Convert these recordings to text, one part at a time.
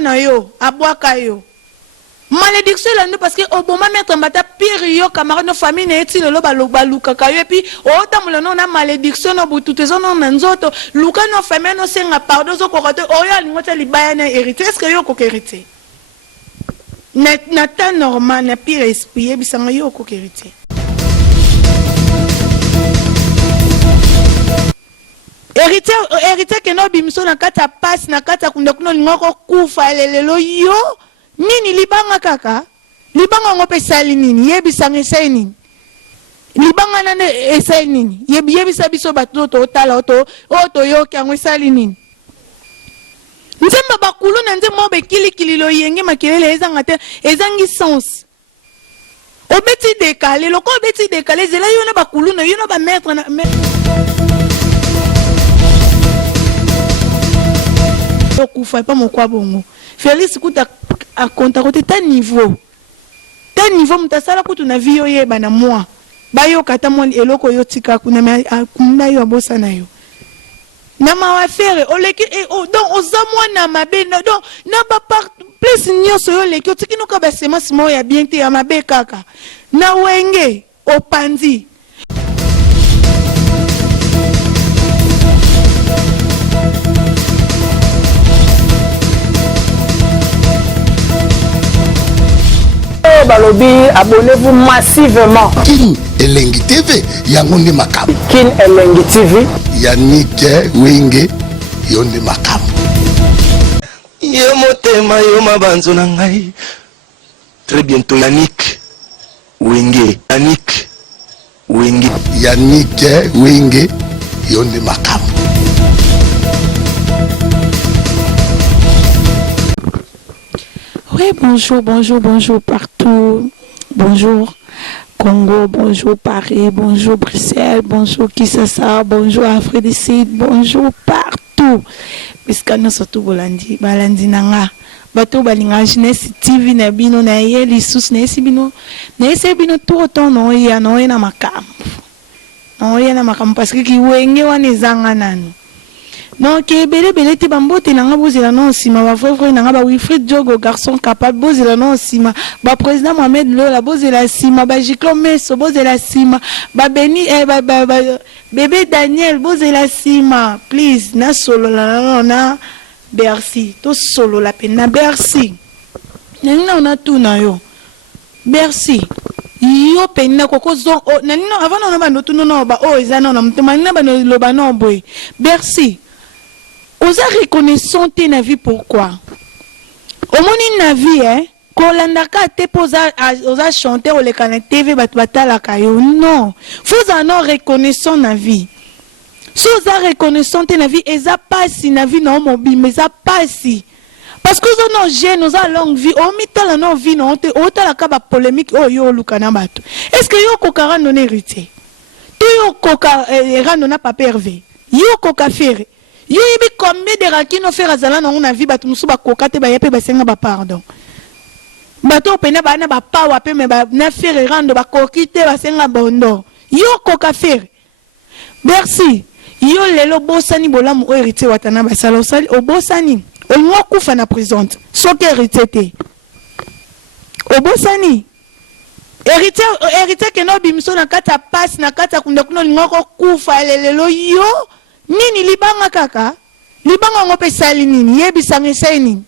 na yo abwaka yo malédiction là nous parce que au moment mettre mbata pire yo camarade no famille na eti lelo baluka ka yo puis o tamulo no na malédiction no bututezo no na nzoto luka no famille no senga pardon zo kokote o yo ngota libaya na hérité est-ce que yo ko hérité na ta normal na pire esprit bisanga yo ko hérité hérité que no bimso na kata passe na kata kunda kuno ngoko kufa lelo yo nini libanga kaka libanga ngope sali nini yebisanga esai nini libanga nane esai nini yebisa biso bato to tala oto yoki yango esali nini nzemba bakulu na nzemba obekilikili lo yenge makelele ezanga te ezangi sens obeti décalé loko obeti décalé zela yo na bakulu na yo na ba maître na okufa pa mokwa bongo Félix kuta a compta côté ta niveau mutasala kutu na vie yoye bana moi bayo kata mon eloko yo tika kuna kuna yo bosa na yo na ma affaire oleki donc ozamwa na mabe donc na ba plus nyoso yo leki otiki no ka ba sema simo ya bien te ya mabe kaka na wenge opandi Balobi, abonnez-vous massivement. Kin Elengi TV, Yangonde Makam. Kin Elengi TV. Yannick Wenge, Yonde Makam. Yo motema yo mabanzo na ngai. Très bientôt Yannick Wenge. Yannick Wenge. Yannick Wenge, Yonde Makam. Oui, bonjour partout. Bonjour Congo, bonjour Paris, bonjour Bruxelles, bonjour Kinshasa, bonjour Afrique du Sud, bonjour partout. Puisque nous sommes balandi nanga. Bato balinga jeunesse TV na bino na yeli sus na esibino tout autant no ya na makam. No ya na makam parce que ki wenge wana zanga nanu. Non, que belé te bambote nanga bozela non sima ba frère nanga ba Wilfried Jogo garçon capable bozela non sima ba président Mohamed Lola bozela sima ba Jiclo Meso bozela sima ba Beni bébé Daniel bozela sima please na solo na Bercy to solo la peine na Bercy nina on a tout na yo Bercy yo peine koko zon nina avant on a ba no tout no ba o ezana na mtema nina ba no ba no boy Bercy osa reconnaissant na vie pourquoi au moni na vie hein kolandaka te posa osa chanter au le canal TV batala kayo non faut en reconnaissant na vie so osa reconnaissant na vie eza pasi na vie na mobi mais eza pasi parce que zo no jeune osa longue vie o mitala no vie no te o tala ka ba polémique o yo lukana bato est-ce que yo kokara non hérité to yo koka rando na papa Hervé yo koka faire yo yebi combien de rakino faire azala na una vie batu musu ba kokate ba yepe ba senga ba pardon bato pena ba na ba pawa pe me ba na faire rando ba kokite ba senga bondo yo koka faire merci yo lelo bosani bolamu o hérité watana ba sala osali o bosani o ngokufa na présente soki hérité te o bosani hérité que no bimso na kata passe na kata kunda kuno ngoko kufa lelo yo nini libanga kaka libanga ngope sali nini yebisanga esai nini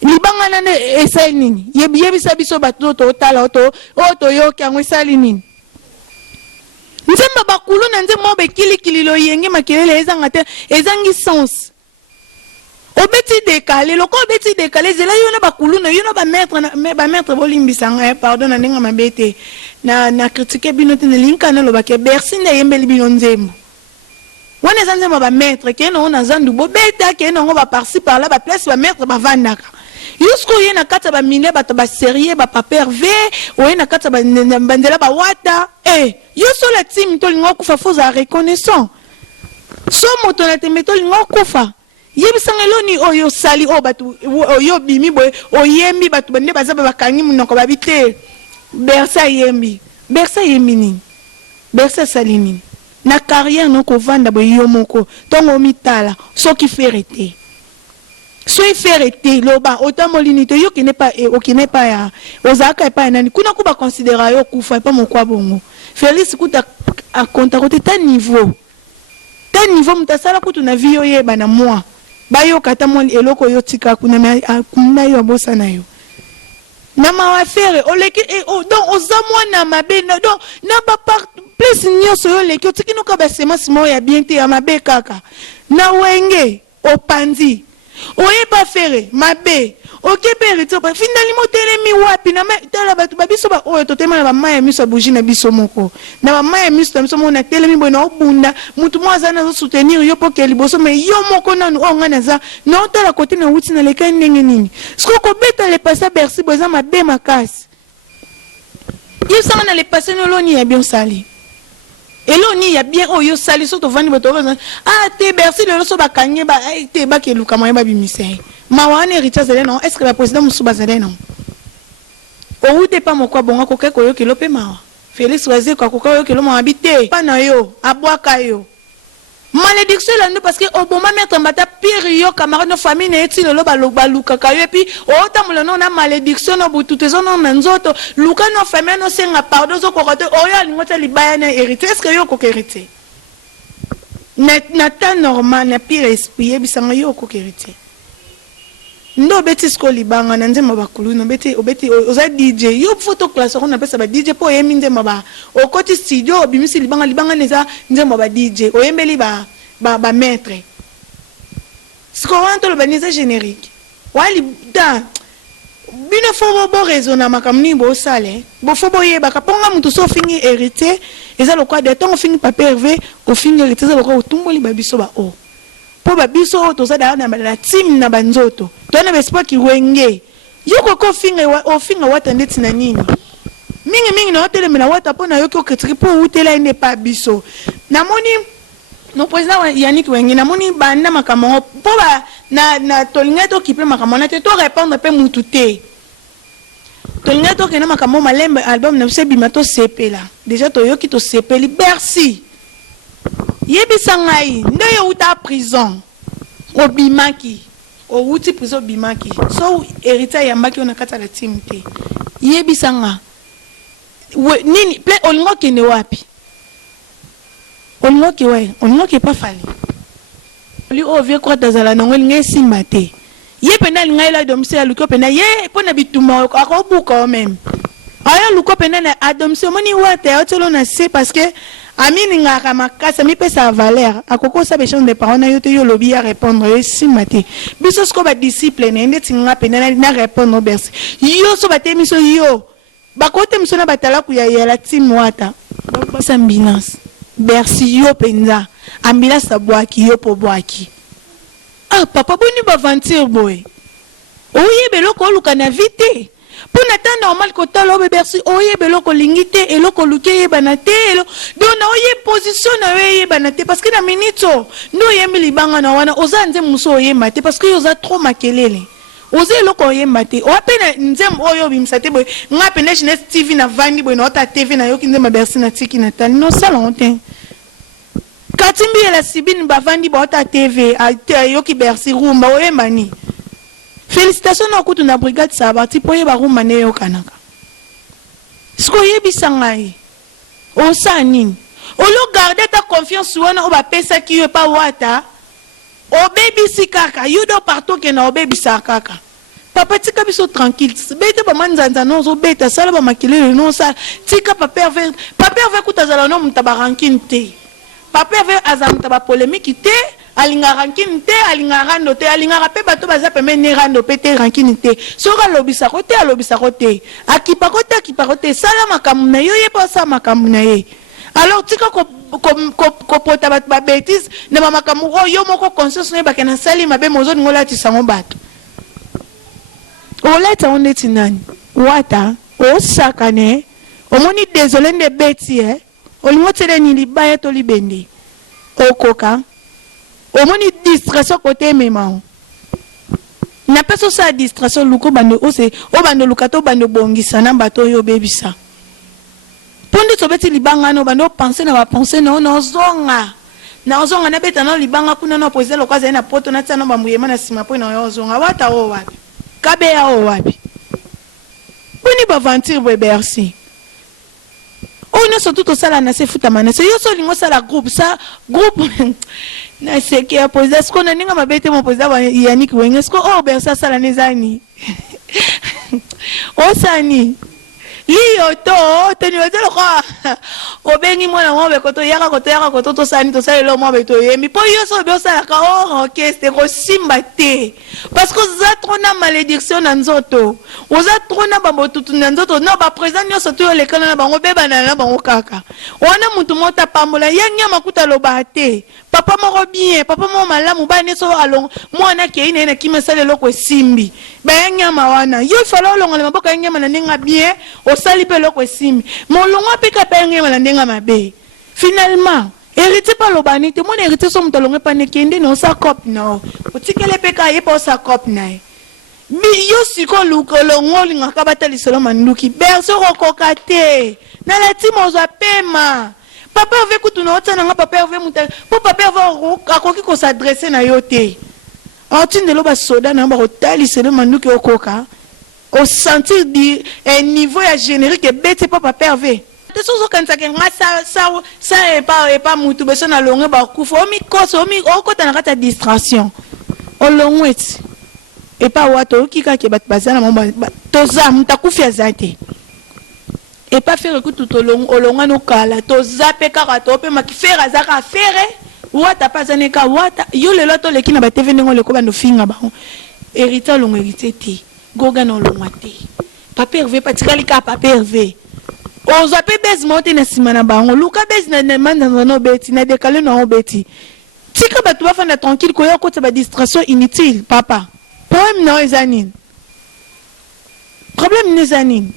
libanga nane esai nini yebisa biso bato to tala oto yoki yango esali nini nzemba bakulu na nzemba obekilikili lo yenge makelele ezanga te ezangi sens obeti décalé loko obeti décalé zela yo na bakulu na yo na ba maître bolimbisanga pardon na ndinga mabete na critiquer bino te linka na lobake Bercy na yembeli bino nzembo on est en train de mettre que non on a zandu bobeta que non on va par-ci par-là ba place ba mettre ba vandaka jusqu'au yena kata ba mine ba ba sérieux ba papa Hervé o yena kata ba bandela ba wata yo so la team to lingo kufa faut à reconnaissant so moto na temeto lingo kufa yebisanga loni oyo sali o batu oyo bimi boy o yembi batu bande bazaba bakangi munoko babite Bercy yembi ni Bercy salini na carrière non ko vanda bo yo moko tongo mitala soki ferete soyez ferrete loba autant molinité yo qui n'est pas ya ozaka pas nani kuna kuba considérer yo kufa pas mon kwa bongo Félix kuta a compta côté ta niveau mutasala kutu na vie yo yeba na moi ba yo kata mon eloko yo tika kuna yo bosa na yo na ma affaire oleki donc ozamwa na mabe donc na ba plus nyoso yo leki otiki no ka ba semence mo ya bien te ya mabe kaka na wenge opandi oye pas faire mabe okepere to ba finalement telemi wapi na tala batu babiso ba oyo totema na ba maya miso bougie na biso moko na ba maya miso miso mo na telemi boy na obunda mutu mo azana zo soutenir yo poke liboso mais yo moko nanu o ngana za na tala côté na wuti na leka ndenge nini siko ko beta le passer Bercy boza mabe makasi yo sama na le passer no loni ya bien sali eloni ya bien oyo sali soto vandi boto te Bercy le so ba kanye ba te ba ke luka moye ba bimise mawane héritier zele non est-ce que la président musuba zele non o ute pa moko bonga ko ke ko yo kilo pe mawa Félix waze ko ko yo kilo mo habité pa na yo abwaka yo malédiction là nous parce que oboma mettre mbata pire yo camarade no famille na eti lelo ba luka ka yo puis o tamula non na malédiction no bututé zo non nzoto luka no famille no senga pardon zo ko kote o yo ngota libaya na héritier est-ce que yo ko héritier na ta normal na pire esprit bisanga yo ko héritier ndo beti sko libanga na nzema bakulu no beti oza DJ yo photo class on appelle ça ba DJ po yemi nzema ba o koti studio obimisi libanga neza nzema ba DJ oyembeli ba maître sko wanto lo baniza générique wali da bino fo bo raisonner makamni bo sale bo fo bo yeba ka ponga mutu so fini hérité eza lokwa de temps fini papier hervé o fini hérité za lokwa otumboli ba biso ba o po ba biso to za da na ba team na banzoto to na bespa ki wenge yoko ko finga o finga wata ndeti na nini mingi na hotele mena wata po na yoko kritiki po utela ine pa biso na moni no président Yannick Wenge na moni banda makamo po ba na tolingato ki pe makamo na te to répondre pe mutute tolingato ke na makamo malembe album na sebi mato sepela déjà to yoki to sepeli Bercy yebisa ngai ndo yo uta prison obimaki o uti prison bimaki so héritier yambaki ona kata la team te yebisa nga nini ple olingo kene wapi olingo ke we olingo ke pa fali oli o vie kwa tazala nongwe ngesi mate ye pena ngai la domse aluko pena ye pona bituma akobuka o même aya luko pena na adomse moni wate otelo na se parce que amini ngaka makasa mi pesa valeur akoko sa be chambre de parole na yote yo lobi ya répondre si mate biso sko ba disciple ne ndeti nga pena na répondre Bercy yo so batemi so yo bakote msona batala ku ya la team wata ba ambulance Bercy yo penza ambulance abwaki yo po bwaki papa boni ba venture boy oye beloko luka na vite pour n'attendre normal ko talo be Bercy oye beloko lingite eloko luke ye banate elo donc na oye position na ye banate parce que na minito no yemi libanga na wana ozanze muso oye mate parce que yoza trop makelele oze eloko oye mate o apena nzem oyo bimsate boy nga pena Jeunesse TV na vandi boy na ota TV na yoki nzema Bercy na tiki na tali no salon te katimbi la sibine ba vandi ba ota TV a yoki Bercy rumba oye mani. Félicitations na kutu na brigade sabati po yeba rumba ne yo kanaka. Sko yebisa ngai. O sa nini? O lo garder ta confiance wana o ba pesa ki yo pa wata. O baby si kaka, you do partout ke na o baby sa kaka. Papa tika biso tranquille. Beta ba manzanza no zo beta sala ba makilele no sa tika papa ver kutazala no mutabarankin te. Papa ver azamta ba polémique te. Alinga rankine te alinga rando te alinga rape bato baza peme ne rando pete rankine te soka lobisa kote alobisa kote akipa kote sala makamu na yo ye pa sa makamu na ye alors tika ko pota bato ba bêtise na makamu yo moko conscience ne bakena sali mabe mozo ngola ti sango bato oleta ondeti nani wata o sakane omoni désolé de bêti olingo tele ni libaya to libendi okoka omoni distraction côté memao na peso sa distraction luko bando ose o bando lukato bando bongisa na bato yo bebisa pondi sobeti libanga no bando penser na ba penser no zonga na ozonga na beta na libanga kuna na président lokaza na poto na tsana ba muyema na sima po na yo ozonga wata o wapi kabe ya o wapi boni ba venture bo bercy on a surtout ça na se futa mana se yo so lingo sala groupe ça groupe na se ke a poser ce qu'on a ninga mabete mon président Yannick Wenge ce ko o bersa sala nezani o sani liyo to ni wetelo kwa obengi mwana ngombe koto yaka koto to sani to sala lo ngombe to yemi po yo so be sala ka o orchestre ko simba te parce que za trona malédiction na nzoto oza trona bambo tutu na nzoto no ba président nyo soto le kana na bango beba na bango kaka wana mutu mota pambola yanya makuta lo bate papa moko bien papa mo malamu ba ne so along mwana ke ine na kimesale loko simbi ba yanya mawana yo falo longa le maboka yanya mana ninga bien o sali pe loko simbi mo longa pe ka pe yanya mana ninga mabe finalement hérité par l'obani te mon hérité so mutolonge pa ne kende no sa cop no otikele pe ka yepo sa cop na mi yo siko lukolo ngoli ngakabata lisolo manduki berso kokokate na la timo zo pema papa veut que tu n'as pas papa veut monter pour papa va akoki ko s'adresser na yote antine lo ba soda na ba hotali c'est le manduki okoka au sentir di un niveau ya générique bête papa pervé tesozo kanisa ke ngasa ça est pas mutu beso na longe ba kufa omi koso omi okota na kata distraction olongweti et pas wato kika ke bat bazana mo toza mtakufia zate et pas faire que tout olonga no kala to zape kaka to pe makifera zaka fere wata pasane ka wata yo le loto le kina ba TV ngo le ko ba no finga ba hérité longo hérité ti goga no longa ti papa hervé patikali ka papa hervé on zape bez monte na simana bango luka bez na manda no beti na dekale no beti tika ba tu ba fanda tranquille ko yo ko ba distraction inutile papa problème non ezanine problème nezanine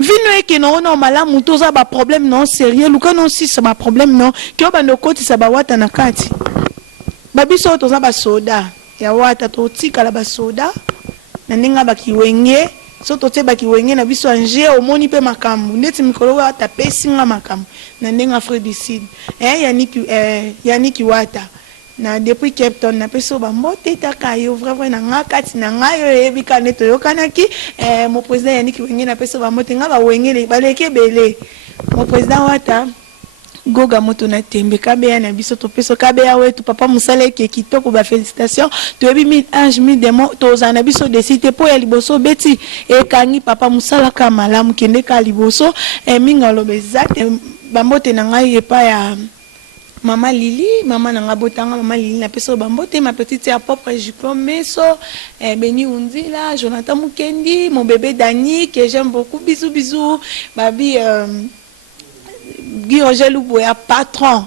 vino eke no na malamu toza ba problème non sérieux luka non si ça ba problème non ke ba no koti sa ba wata na kati babiso toza ba soda ya wata to tika la ba soda na ninga ba kiwenge so to te ba kiwenge na biso anje omoni pe makambu ndeti mikolo wata pesinga makambu na ninga Afrique du Sud Yannick wata na depuis Cape Town na peso ba mbote taka yo vraiment na ngakati na ngayo ebika neto yokanaki mo président Yannick Wenge na peso ba mbote nga ba wengele baleke bele mo président wata goga moto na tembe kabe na biso to peso kabe ya wetu papa musale ke kitoko ba félicitations to ebi mid ange mid demo to za na biso de cité po ya liboso beti e kangi papa musala ka malamu kende ka liboso minga lobe exact ba mbote na ngai epa ya Maman Lili, maman n'a botanga, maman Lili n'a pas so bambote, ma petite à propre jupon meso, Beni Unzila, Jonathan Mukendi, mon bébé Dani que j'aime beaucoup, bisous bisous, babi Guy Roger Luboya patron,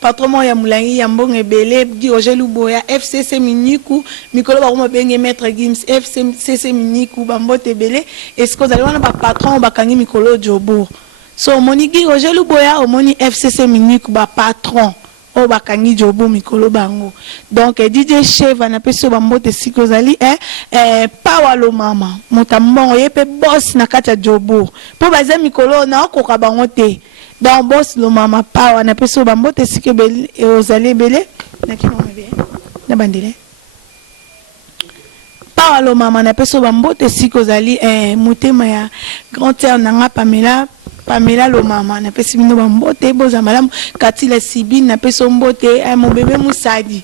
patron mo ya Mulangi ya Mbonge Bele, Guy Roger Luboya FCC Miniku, Mikolo ba mo benge maître Gims FCC Miniku bambote Bele, est-ce que vous allez voir ba patron ba kangi Mikolo Jobo. So monigi Roger Luboya au moni FCC Miniku ba patron o bakangi jobo mikolo bango donc DJ chef na peso ba mbote sikozali power lo mama motambongo yepe boss na kata jobo po baza mikolo na okoka bango te donc boss lo mama power na peso ba mbote sikebele ozali bele na kino mebe na bandile power lo mama na peso ba mbote sikozali motema ya grand terre na Pamela lo mama na pesi bino bambote boza malamu Katila Sibine na peso mbote mon bébé Musadi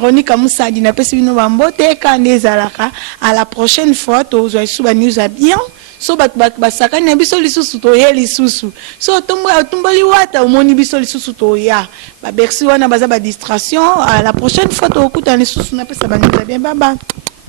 Ronika Musadi na pesi bino bambote kande zalaka à la prochaine fois to zo suba news bien so bat basaka na biso lisusu to ye lisusu so tombali wata omoni biso lisusu to ya ba bersi wana baza ba distraction à la prochaine fois to okuta lisusu na pesa ba news bien baba